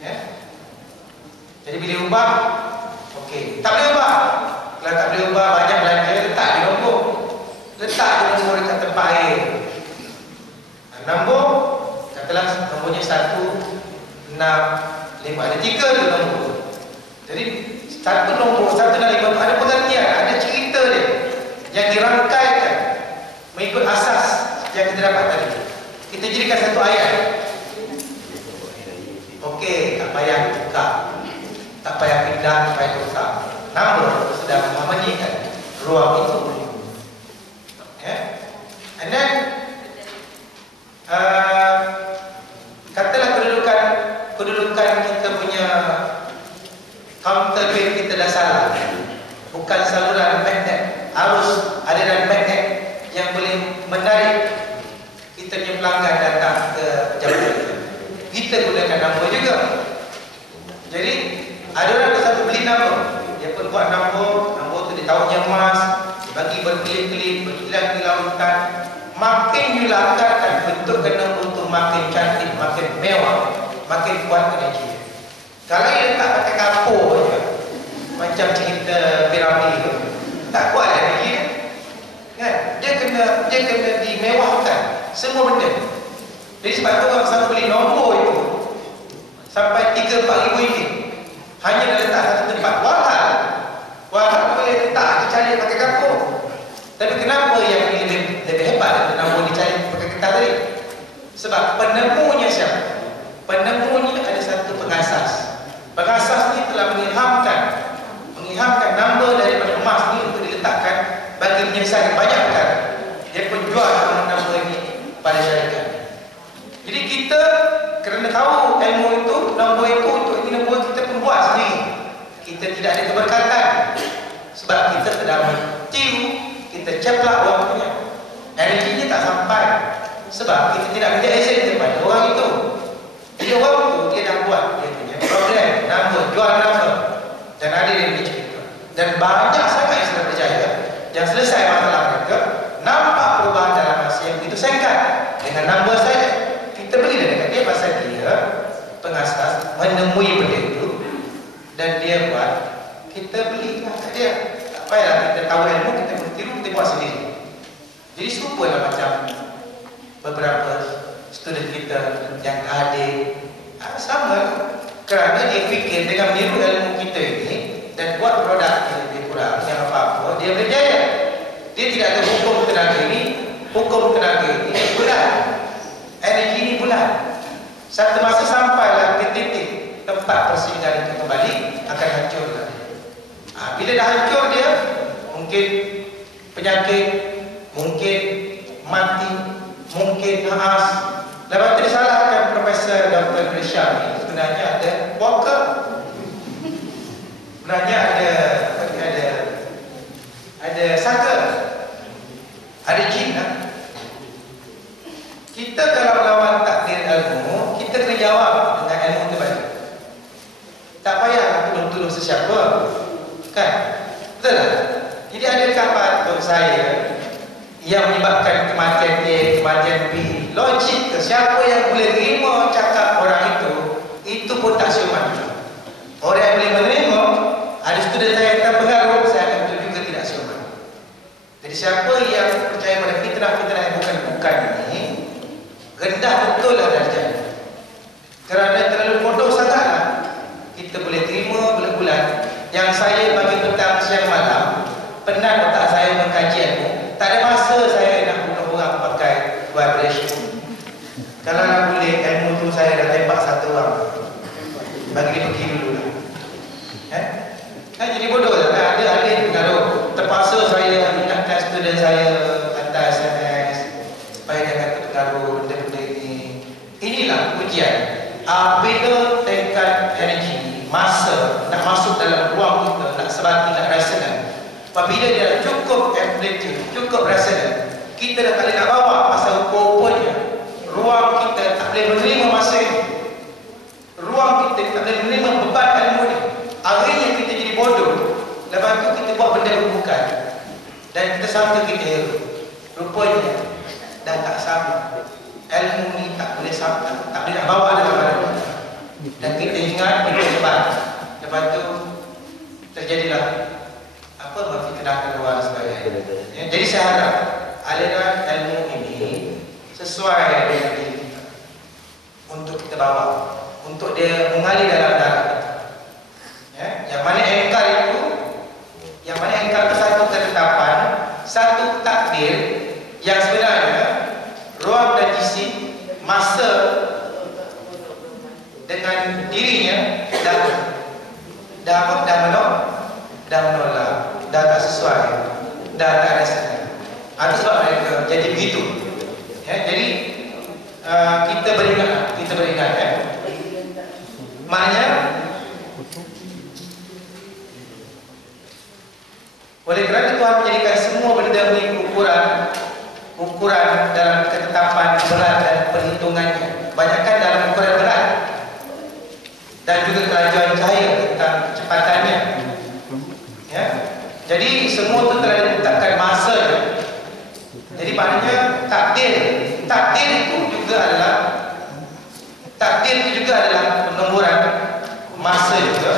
Ya. Jadi bila ubah, okey. Tak boleh ubah. Kalau tak boleh ubah, banyak belanja, letak di nombor. Letak di nombor dekat tempat air. Nombor, katalah nombornya 1, 6, 5. Ada 3 je nombor. Jadi satu nombor 1 dan 5 ada pengertian, ada cerita dia yang dirangkaikan mengikut asas yang kita dapat tadi. Kita jadikan satu ayat. Okey, tak payah buka, tak payah pindah, tak payah tukar. Nombor sudah menyediakan ruang itu. And then katalah kedudukan kita punya counter weight kita dah salah. Bukan saluran magnet, arus aliran magnet yang boleh menarik kita punya pelanggan datang ke jabatan kita. Kita gunakan nombor juga. Jadi ada orang satu beli nombor, dia pun buat nombor tu dia tahunya emas, dia bagi berkelip-kelip, berkilau-kilau hutan. Makin you lakarkan bentukkan nombor tu makin cantik, makin mewah, makin kuat energi. Kalau dia letak pakai kapur je, macam cerita piramid tu, tak kuat energi dia. Kan? Dia kena dimewahkan semua benda. Jadi sebab tu orang selalu beli nombor itu sampai 3-4 ribu ringgit hanya dah letak satu tempat. Walhal boleh letak dicari pakai kapur. Tapi kenapa yang ini lebih hebat daripada nombor dicari pakai kertas tadi? Sebab penemunya siapa? Penemunya ada satu pengasas. Pengasas ni telah mengilhamkan nombor daripada emas ni untuk diletakkan bagi menyelesaikan banyak perkara. Dia pun jual nombor ini pada syarikat. Jadi kita kerana tahu ilmu itu, nombor itu untuk ini nombor kita pun buat sendiri. Kita tidak ada keberkatan sebab kita sedang meniru, kita ceplak waktunya. Energinya tak sampai sebab kita tidak minta izin kepada orang itu. Jadi orang itu dia dah buat dia punya program, nama, jual nama, dan ada yang dicerita. Dan banyak sangat yang sudah berjaya, yang selesai masalah mereka, nampak perubahan dalam masa yang begitu singkat. Dengan nombor saja kita beli dekat dia pasal dia pengasas menemui benda itu dan dia buat, kita belilah kat dia. Tak payahlah kita tahu ilmu, kita bertiru, kita buat sendiri. Jadi serupalah macam beberapa student kita yang adik sama, kerana dia fikir dengan meniru ilmu kita ini dan buat produk yang lebih kurang yang apa-apa, dia berjaya. Dia tidak ada hukum tenaga ini, hukum tenaga ini bulan, energi ini bulan. Satu masa sampailah ke titik tempat persinggahan itu kembali akan hancur. Bila dah hancur dia, mungkin penyakit, mungkin mati, mungkin naas. Lepas itu disalahkan Profesor Dr. Grisham ni sebenarnya ada walker. Sebenarnya ada saka, ada jin lah. Kita kalau melawan takdir ilmu, kita kena jawab dengan ilmu itu balik. Tak payah tolong sesiapa, kan? Betul tak? Jadi adakah patut saya yang menyebabkan kematian A, kematian B, logik ke? Siapa yang boleh terima cakap orang itu pun tak siuman. Orang yang boleh menerima, ada student saya yang terpengaruh, saya akan betul juga tidak siuman. Jadi siapa yang percaya pada fitrah-fitrah yang bukan ini, rendah betul lah darjahnya. Kerana terlalu bodoh sangatlah kita boleh terima bulan-bulan yang saya bagi petang siang malam, penat otak saya mengkaji ilmu. Tak ada masa saya nak bunuh orang pakai vibration. Kalau nak boleh ilmu tu saya dah tembak satu orang, bagi dia pergi dulu lah. Kan jadi bodoh lah. Ada yang pengaruh. Terpaksa saya ingatkan student saya hantar SMS supaya dia kata pengaruh benda-benda ini. Inilah ujian. Apabila tingkat energi, masa nak masuk dalam ruang kita, nak sebati, nak resonan. Apabila dia cukup amplitude, cukup resonan, kita dah tak boleh nak bawa pasal rupa-rupanya ruang kita tak boleh menerima masa ini. Ruang kita tak boleh menerima beban ilmu ni. Akhirnya kita jadi bodoh. Lepas tu kita buat benda yang bukan. Dan kita sangka kita hero. Rupanya dah tak sama. Ilmu ni tak boleh sama, tak boleh nak bawa dalam mana. pernah keluar sebagainya. Ya, jadi saya harap aliran ilmu ini sesuai dengan diri kita untuk kita bawa, untuk dia mengalir dalam darah kita. Ya, yang mana engkar itu satu ketetapan, satu takdir yang sebenarnya ruang dan isi masa dengan dirinya dah menolak, dah tak sesuai, dah tak ada sesuai. Itu sebab mereka jadi begitu. Ya, jadi kita beringat ya. Maknanya oleh kerana Tuhan menjadikan semua benda ini ukuran dalam ketetapan berat dan perhitungannya, banyakkan dalam ukuran berat dan juga kelajuan cahaya tentang kecepatannya. Ya, jadi semua itu telah ditetapkan masa. Jadi maknanya takdir itu juga adalah penomboran masa juga.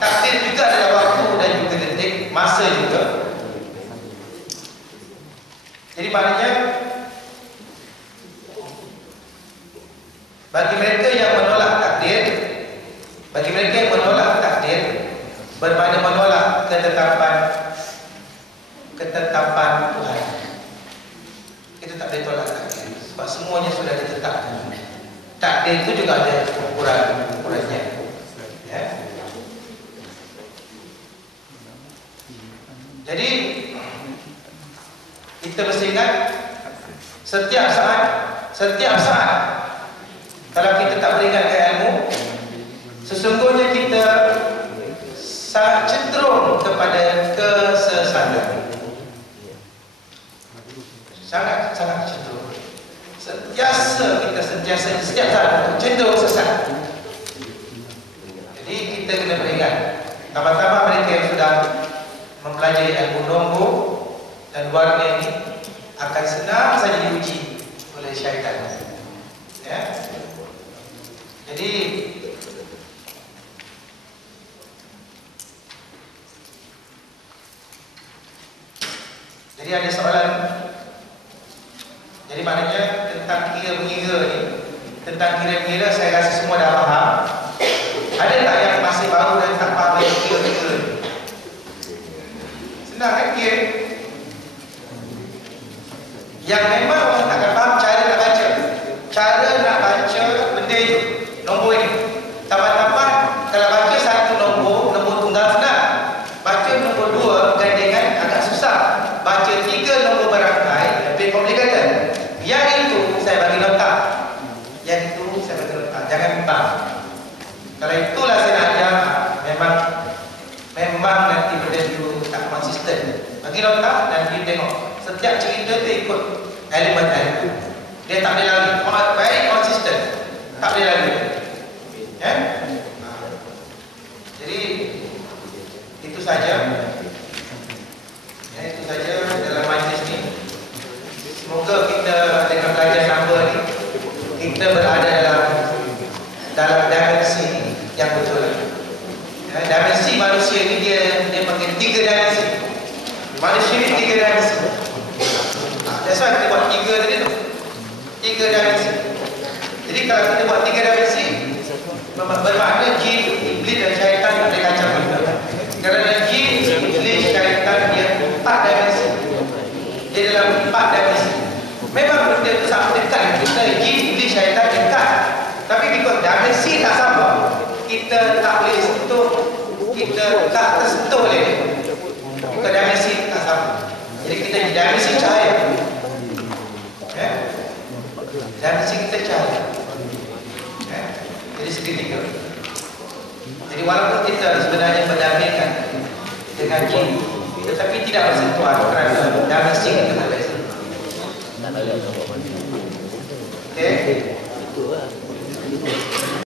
Takdir juga adalah waktu dan juga detik masa juga. Jadi maknanya bagi mereka yang menolak takdir bermakna menolak ketetapan Tuhan. Kita tak boleh tolak takdir sebab semuanya sudah ditetapkan. Takdir itu juga ada ukurannya. Ya. Jadi kita mesti ingat setiap saat kalau kita tak beringat ke ilmu, sesungguhnya kita sangat cenderung kepada kesesatan. Sangat cenderung. Setiap saat cenderung sesat. Jadi kita kena beringat. Tambah-tambah mereka yang sudah mempelajari ilmu nombor dan warna ini akan senang saja diuji oleh syaitan. Ya. Jadi ada soalan. Jadi maknanya tentang kira-mengira ni, tentang kira-mengira saya rasa semua dah faham. Ada tak yang masih baru dan tak faham yang kira-mengira ni? Senang kan kira? Yang memang orang tak akan faham cara nak baca benda itu, nombor ini. Tambah-tambah kalau baca satu nombor tunggal senang. Baca nombor dua gandengan agak susah. Baca tiga nombor berangkai lebih komplikated. Yang itu saya bagi nota. Jangan bimbang. Kalau itulah saya nak ajar, memang nanti benda itu tak konsisten. Bagi nota dan dia tengok setiap cerita dia ikut elemen. Dia tak boleh lari. Very konsisten. Tak boleh lari. Ya? Jadi itu saja. Ya, itu saja dalam majlis ni. Semoga kita dengan belajar sama ni, kita berada dalam dimensi yang betul. Ya, dimensi manusia ni dia panggil 3 dimensi. Manusia ni 3 dimensi. That's why kita buat 3 tadi tu. 3 dimensi. Jadi kalau kita buat 3 dimensi, bermakna jin, iblis dan syaitan tak boleh kacau kita. Kerana jin, iblis, syaitan dia 4 dimensi. Dia dalam 4 dimensi. Memang benda itu sangat dekat kita, jin, iblis, syaitan dekat. Tapi because dimensi tak sama, kita tak boleh sentuh, kita tak tersentuh oleh dia. Bukan dimensi tak sama. Jadi kita di dimensi cahaya. Ya? Dimensi kita cahaya. Ya? Jadi seketika. Jadi walaupun kita sebenarnya berdamaikan dengan jin, tetapi tidak bersentuhan kerana dimensi kita tak boleh sentuh. Okey.